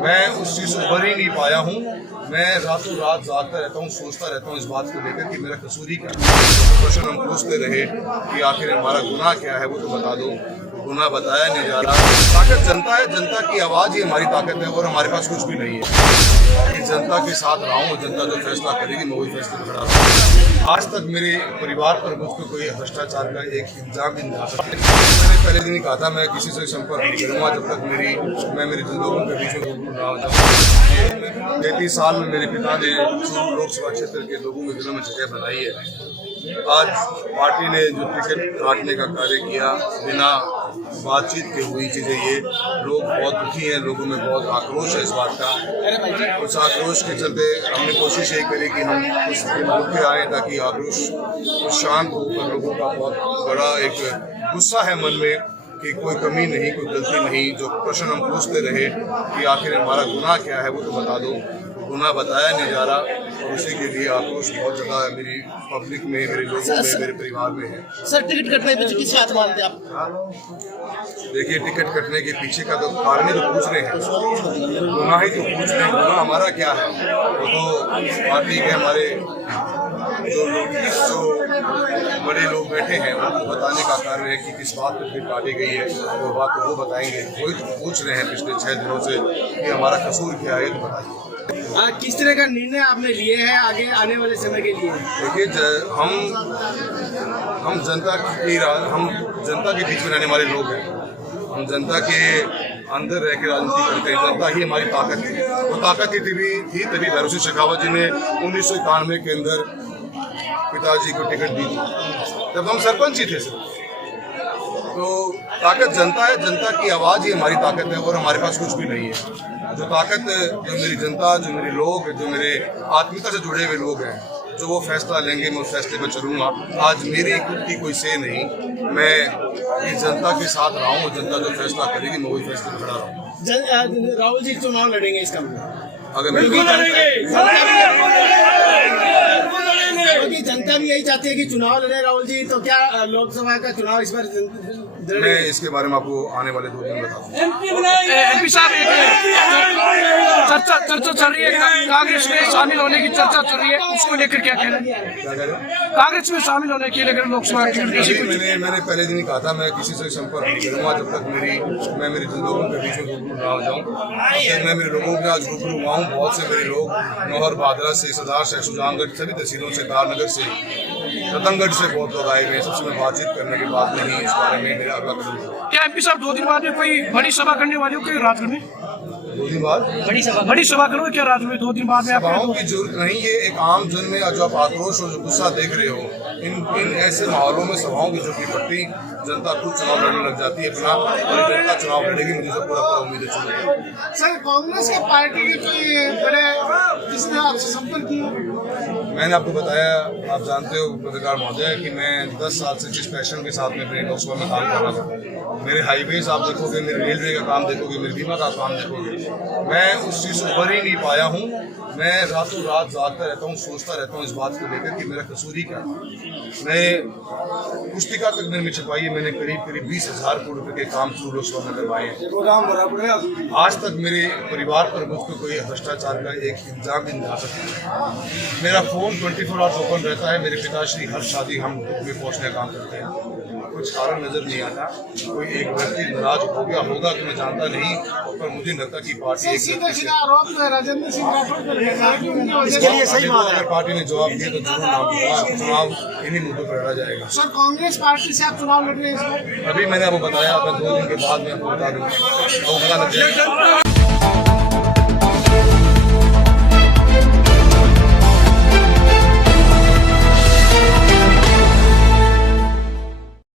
मैं उस चीज़ से उभर ही नहीं पाया हूँ। मैं रातों रात जागता रहता हूँ, सोचता रहता हूँ इस बात को लेकर कि मेरा कसूर ही क्या है। प्रश्न हम पूछते रहे कि आखिर हमारा गुनाह क्या है, वो तो बता दो। गुनाह बताया नहीं जा रहा। ताकत जनता है, जनता की आवाज़ ही हमारी ताकत है और हमारे पास कुछ भी नहीं है। कि जनता के साथ रहा हूँ, जनता जो फैसला करेगी मैं वही फैसले खड़ा रहूँ। आज तक मेरे परिवार पर मुझ पर कोई भ्रष्टाचार का एक इल्जाम भी नहीं आ सकता। मैंने पहले दिन ही कहा था मैं किसी से संपर्क नहीं करूँगा जब तक मैं मेरे लोगों के बीच में रूबरू ना हो जाऊँ। 33 साल में मेरे पिता ने लोकसभा क्षेत्र के लोगों के दिलों में जगह बनाई है। आज पार्टी ने जो टिकट काटने का कार्य किया बिना बातचीत के हुई चीज़ें, ये लोग बहुत दुखी हैं, लोगों में बहुत आक्रोश है इस बात का। उस आक्रोश के चलते हमने कोशिश यही करी कि हम कुछ मौके आए ताकि आक्रोश शांत होकर लोगों का बहुत बड़ा एक गुस्सा है मन में कि कोई कमी नहीं, कोई गलती नहीं। जो प्रश्न हम पूछते रहे कि आखिर हमारा गुनाह क्या है, वो तो बता दो। गुनाह बताया नहीं जा रहा और उसी के लिए आक्रोश बहुत ज़्यादा मेरी पब्लिक में, मेरे लोगों में, मेरे परिवार में है। सर, टिकट कटने के पीछे किस बात मानते आप? देखिए, टिकट कटने के पीछे का तो कारण ही तो पूछ रहे हैं, गुनाह ही तो पूछ रहे हैं। गुनाह हमारा क्या है? वो तो पार्टी के हमारे जो बड़े लोग बैठे हैं उनको बताने का कार्य है कि किस बात पर टिकट काटी गई है, वो बात तो वो बताएंगे। वही तो पूछ रहे हैं पिछले 6 दिनों से कि हमारा कसूर क्या है, तो बताइए। किस तरह का निर्णय आपने लिए हैं आगे आने वाले समय के लिए? देखिए, हम जनता के बीच में रहने वाले लोग हैं। हम जनता के अंदर रह के राजनीति करते हैं। जनता ही हमारी ताकत है। वो ताकत ही थी तभी भैरों सिंह शेखावत जी ने 1991 के अंदर पिताजी को टिकट दी थी, जब हम सरपंच ही थे सर। तो ताकत जनता है, जनता की आवाज़ ही हमारी ताकत है और हमारे पास कुछ भी नहीं है। जो ताकत, जो मेरी जनता, जो मेरे लोग, जो मेरे आत्मीयता से जुड़े हुए लोग हैं, जो वो फैसला लेंगे मैं उस फैसले पर चलूँगा। आज मेरी खुद की कोई से नहीं, मैं इस जनता के साथ रहा हूँ। जनता जो फैसला करेगी मैं वही फैसले पर खड़ा रहूँगा। राहुल जी चुनाव लड़ेंगे इसका अगर जनता भी यही चाहती है कि चुनाव लड़े राहुल जी, तो क्या लोकसभा का चुनाव इस बार मैं इसके बारे में आपको आने वाले 2 दिन बताऊंगा। एमपी साहब, चर्चा चल रही है, कांग्रेस में शामिल होने की चर्चा चल रही है, उसको लेकर क्या कहना है? कांग्रेस में शामिल होने के लेकर लोकसभा मैंने पहले दिन ही कहा था मैं किसी से संपर्क नहीं करूँगा जब तक मैं मेरे लोगों के बीच में रूबरू ना हो जाऊँ। मैं मेरे लोगों के आज रूबरू हुआ हूँ। बहुत से मेरे लोग नौहर, भादरा से, सदार से, सुजानगढ़, सभी तहसीलों से, दारनगर से, रतनगढ़ से बहुत लोग आए हुए। सबसे मैं बातचीत करने के बाद में ही इस बारे में मेरा अगला कदम। क्या एमपी साहब 2 दिन बाद में कोई बड़ी सभा करने वाले हो क्या रात में? 2 दिन बाद बड़ी सभा करोगे क्या रात में? 2 दिन बाद में सभाओं की जरूरत नहीं। ये एक आम जन में जो आप आक्रोश और जो गुस्सा देख रहे हो, इन ऐसे माहौलों में सभाओं की जरूरत पड़ती। जनता खुद चुनाव लड़ने लग जाती है अपना, और जनता चुनाव लड़ेगी, मुझे सब पूरा उम्मीद है। सर, कांग्रेस के पार्टी के कोई बड़े जिसने आपसे संपर्क किया? मैंने आपको बताया, आप जानते हो पत्रकार महोदय, कि मैं 10 साल से जिस पैशन के साथ में अपने लोकसभा में काम कर रहा था, मेरे हाईवेज आप देखोगे, मेरे रेलवे का काम देखोगे, मेरे बीमा का काम देखोगे, मैं उस चीज़ से उभर ही नहीं पाया हूँ। मैं रातों रात जागता रहता हूँ, सोचता रहता हूँ इस बात को लेकर कि मेरा कसूर ही क्या है। मैं पुस्तिका तक में छपाई है। मैंने करीब 20,000 करोड़ रुपए के काम शुरू लोकसभा में करवाए हैं। आज तक मेरे परिवार पर मुझ पर कोई भ्रष्टाचार का एक इल्जाम भी नहीं आ सकता। मेरा फोन 24 आवर्स ओपन रहता है। मेरे पिताश्री हर शादी हम में पहुँचने का काम करते हैं। कुछ कारण नजर नहीं आता। कोई एक व्यक्ति नाराज हो गया होगा तो मैं जानता नहीं, पर मुझे लगता कि पार्टी राजेंद्र सिंह अगर पार्टी ने जवाब दिया तो जरूर नाम दूंगा। चुनाव इन्हीं मुद्दों पर लड़ा जाएगा। सर, कांग्रेस पार्टी से आप चुनाव लड़ रहे हैं? अभी मैंने आपको बताया, 2 दिन के बाद मैं आपको बता दूंगा।